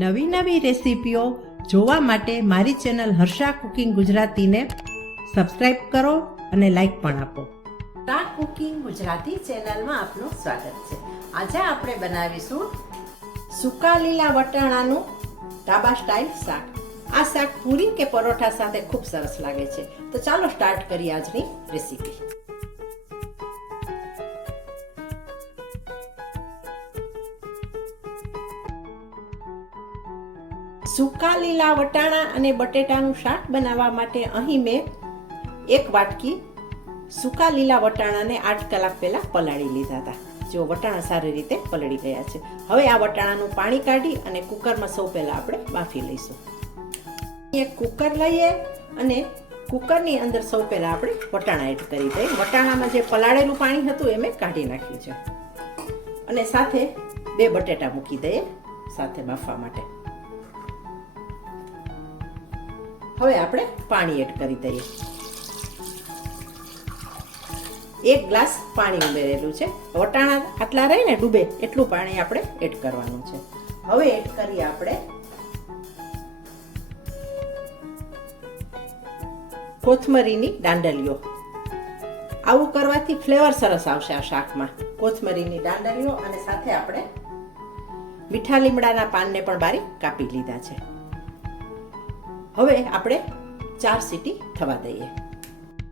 નવી નવી રેસીપીઓ જોવા માટે મારી ચેનલ હર્ષા કુકિંગ ગુજરાતીને સબસ્ક્રાઇબ કરો અને લાઈક પણ આપો. હર્ષા કુકિંગ ગુજરાતી ચેનલમાં આપનું સ્વાગત છે. આજે આપણે બનાવીશું સૂકા લીલા વટાણાનું ઢાબા સ્ટાઇલ શાક. આ શાક પૂરી કે પરોઠા સાથે ખૂબ સરસ લાગે છે. તો ચાલો સ્ટાર્ટ કરીએ આજની રેસીપી. સૂકા લીલા વટાણા અને બટેટાનું શાક બનાવવા માટે અહીં મેં એક વાટકી સૂકા લીલા વટાણાને 8 કલાક પહેલાં પલાળી લીધા હતા. જો વટાણા સારી રીતે પલળી ગયા છે. હવે આ વટાણાનું પાણી કાઢી અને કુકરમાં સૌ પહેલાં આપણે બાફી લઈશું. એક કુકર લઈએ અને કુકરની અંદર સૌ પહેલાં આપણે વટાણા એડ કરી દઈએ. વટાણામાં જે પલાળેલું પાણી હતું એ મેં કાઢી નાખ્યું છે અને સાથે 2 બટેટા મૂકી દઈએ સાથે બાફવા માટે. હવે આપણે પાણી એડ કરી દઈએ. 1 ગ્લાસ પાણી ઉમેરેલું છે. વટાણા આટલા રહીને ડૂબે એટલું પાણી આપણે એડ કરવાનું છે. હવે એડ કરીએ આપણે કોથમરીની દાંડલીઓ. આવું કરવાથી ફ્લેવર સરસ આવશે આ શાકમાં. કોથમરીની દાંડલીઓ અને સાથે આપણે મીઠા લીમડાના પાનને પણ બારીક કાપી લીધા છે. હવે આપણે 4 સીટી થવા દઈએ.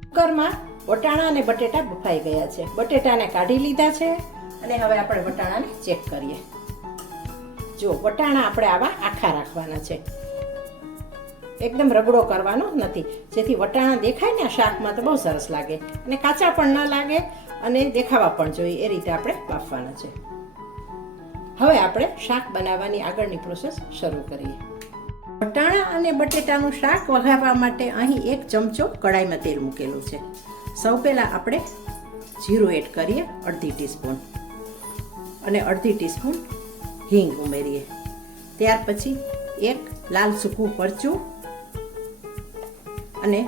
કુકરમાં વટાણા અને બટેટા બફાઈ ગયા છે. બટેટાને કાઢી લીધા છે અને હવે આપણે વટાણાને ચેક કરીએ. જો વટાણા આપણે આવા આખા રાખવાના છે. એકદમ રગડો કરવાનો નથી, જેથી વટાણા દેખાય ને આ શાકમાં તો બહુ સરસ લાગે અને કાચા પણ ન લાગે અને દેખાવા પણ જોઈએ એ રીતે આપણે બાફવાના છે. હવે આપણે શાક બનાવવાની આગળની પ્રોસેસ શરૂ કરીએ. વટાણા અને બટેટાનું શાક વઘારવા માટે અહીં 1 ચમચો કડાઈમાં તેલ મૂકેલું છે. સૌ પહેલાં આપણે જીરું એડ કરીએ 1/2 ટીસ્પૂન અને 1/2 ટીસ્પૂન હિંગ ઉમેરીએ. ત્યાર પછી 1 લાલ સૂકું મરચું અને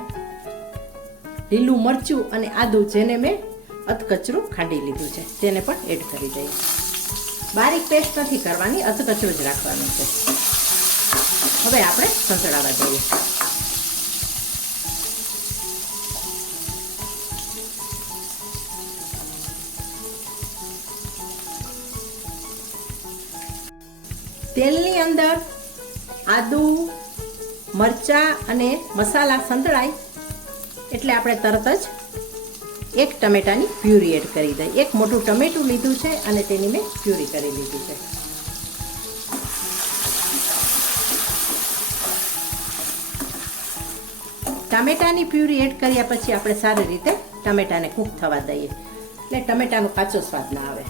લીલું મરચું અને આદું જેને મેં અધકચરું ખાંડી લીધું છે તેને પણ એડ કરી દઈએ. બારીક પેસ્ટ નથી કરવાની, અધકચરું જ રાખવાનું છે. હવે આપણે સંતળાવા દઈએ. તેલની અંદર આદુ, મરચાં અને મસાલા સંતળાય એટલે આપણે તરત જ 1 ટમેટાની પ્યુરી એડ કરી દઈએ. 1 મોટું ટમેટું લીધું છે અને તેની મેં પ્યુરી કરી લીધી છે. ટામેટાની પ્યુરી એડ કર્યા પછી આપણે સારી રીતે ટામેટાને કૂક થવા દઈએ એટલે ટામેટાનો કાચો સ્વાદ ના આવે.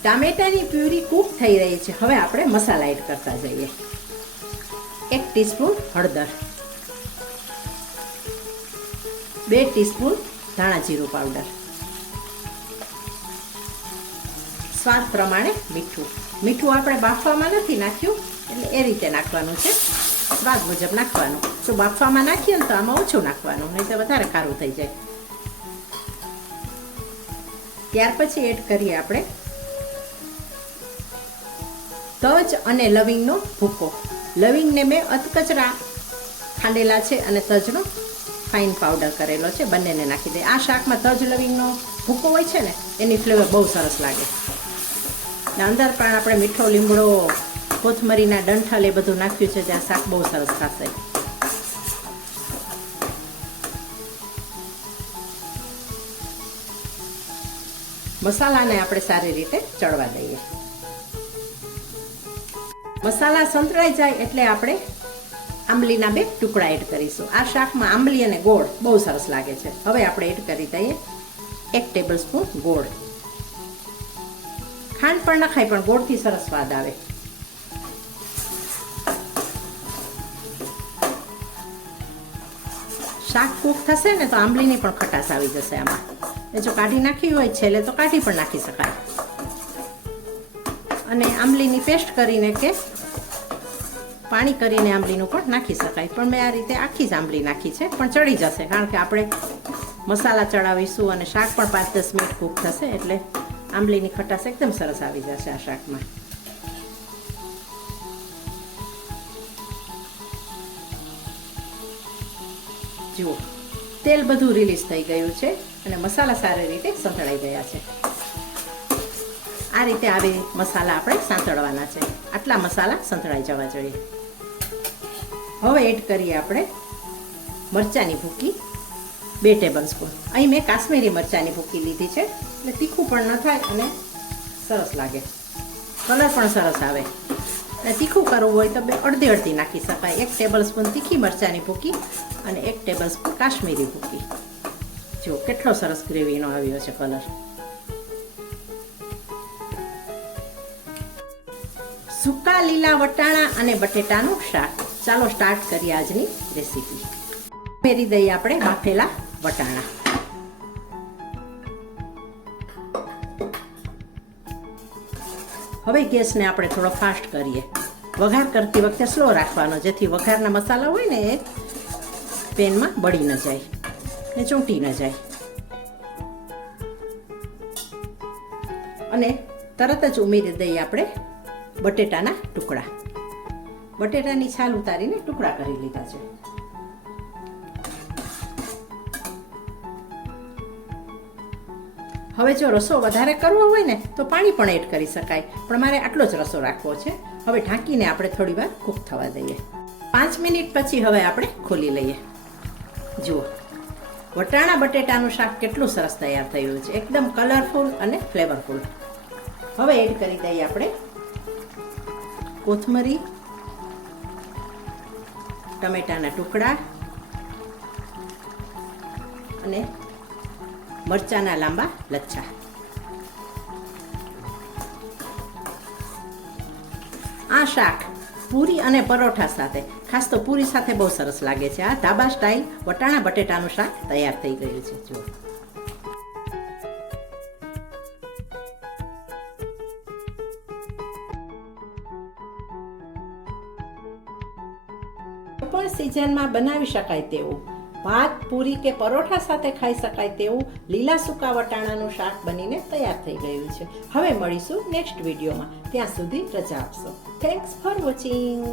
ટામેટાની પ્યુરી કૂક થઈ રહી છે. હવે આપણે મસાલા એડ કરતા જઈએ. 1 ટીસ્પૂન હળદર, 2 ટીસ્પૂન ધાણા જીરું પાવડર, સ્વાદ પ્રમાણે મીઠું. મીઠું આપણે બાફવામાં નથી નાખ્યું એટલે એ રીતે નાખવાનું છે. સ્વાદ મુજબ નાખવાનું. જો બાફવામાં નાખીએ ને તો આમાં ઓછું નાખવાનું, નહીં તો વધારે ખારું થઈ જાય. ત્યાર પછી એડ કરીએ આપણે તજ અને લવિંગનો ભૂકો. લવિંગને મેં અધકચરા ખાંડેલા છે અને તજનો ફાઇન પાવડર કરેલો છે, બંનેને નાખી દઈએ. આ શાકમાં તજ લવિંગનો ભૂકો હોય છે ને એની ફ્લેવર બહુ સરસ લાગે. અંદર પણ આપણે મીઠો લીમડો, કોથમરીના ડંઠલ એ બધું નાખ્યું છે, જ્યાં શાક બહુ સરસ થશે. મસાલાને આપણે સારી રીતે ચડવા દઈએ. મસાલા સંતળાઈ જાય એટલે આપણે આંબલીના 2 ટુકડા એડ કરીશું. આ શાકમાં આંબલી અને ગોળ બહુ સરસ લાગે છે. હવે આપણે એડ કરી દઈએ 1 ટેબલસ્પૂન ગોળ. ખાંડ પણ નખાય પણ ગોળથી સરસ સ્વાદ આવે. શાક કૂક થશે ને તો આંબલીની પણ ખટાશ આવી જશે આમાં. એ જો કાઢી નાખી હોય છેલ્લે તો કાઢી પણ નાખી શકાય અને આંબલીની પેસ્ટ કરીને કે પાણી કરીને આંબલીનું પણ નાખી શકાય. પણ મેં આ રીતે આખી જ આંબલી નાખી છે, પણ ચડી જશે કારણ કે આપણે મસાલા ચડાવીશું અને શાક પણ 5-10 મિનિટ કૂક થશે એટલે આંબલીની ખટાશ એકદમ સરસ આવી જશે આ શાકમાં. જુઓ તેલ બધું રિલીઝ થઈ ગયું છે અને મસાલા સારી રીતે સંતળાઈ ગયા છે. આ રીતે આવી મસાલા આપણે સાંતળવાના છે. આટલા મસાલા સંતળાઈ જવા જોઈએ. હવે એડ કરીએ આપણે મરચાંની ભૂકી 2 ટેબલ સ્પૂન. અહીં મેં કાશ્મીરી મરચાંની ભૂકી લીધી છે એટલે તીખું પણ ન થાય અને સરસ લાગે, કલર પણ સરસ આવે. અને તીખું કરવું હોય તો અડધી અડધી નાખી શકાય. 1 ટેબલ સ્પૂન તીખી મરચાંની ભૂકી અને 1 ટેબલ સ્પૂન કાશ્મીરી ભૂકી. જો કેટલો સરસ ગ્રેવીનો આવ્યો છે કલર. સૂકા લીલા વટાણા અને બટેટાનું શાક. ચાલો સ્ટાર્ટ કરીએ આજની રેસીપી. ઉમેરી દઈએ આપણે બાફેલા વટાણા. હવે ગેસને આપણે થોડો ફાસ્ટ કરીએ. વઘાર કરતી વખતે સ્લો રાખવાનો, જેથી વઘારના મસાલા હોય ને એ પેનમાં બળી ન જાય ને ચોંટી ન જાય. અને તરત જ ઉમેરી દઈએ આપણે બટેટાના ટુકડા. બટેટાની છાલ ઉતારીને ટુકડા કરી લીધા છે. હવે જો રસો વધારે કરવો હોય ને તો પાણી પણ એડ કરી શકાય, પણ મારે આટલો જ રસો રાખવો છે. હવે ઢાંકીને આપણે થોડી વાર કૂક થવા દઈએ. 5 મિનિટ પછી હવે આપણે ખોલી લઈએ. જુઓ વટાણા બટેટાનું શાક કેટલું સરસ તૈયાર થયું છે, એકદમ કલરફુલ અને ફ્લેવરફુલ. હવે એડ કરી દઈએ આપણે કોથમરી, ટમેટાના ટુકડા અને મરચાંના લાંબા લચ્છા. આ શાક પૂરી અને પરોઠા સાથે, ખાસ તો પૂરી સાથે બહુ સરસ લાગે છે. આ ધાબા સ્ટાઇલ વટાણા બટેટાનું શાક તૈયાર થઈ ગયું છે. જુઓ પણ સિઝનમાં બનાવી શકાય તેવું, ભાત પૂરી કે પરોઠા સાથે ખાઈ શકાય તેવું લીલા સૂકા વટાણાનું શાક બનીને તૈયાર થઈ ગયું છે. હવે મળીશું નેક્સ્ટ વિડીયોમાં. ત્યાં સુધી રજા આપશો. Thanks for watching.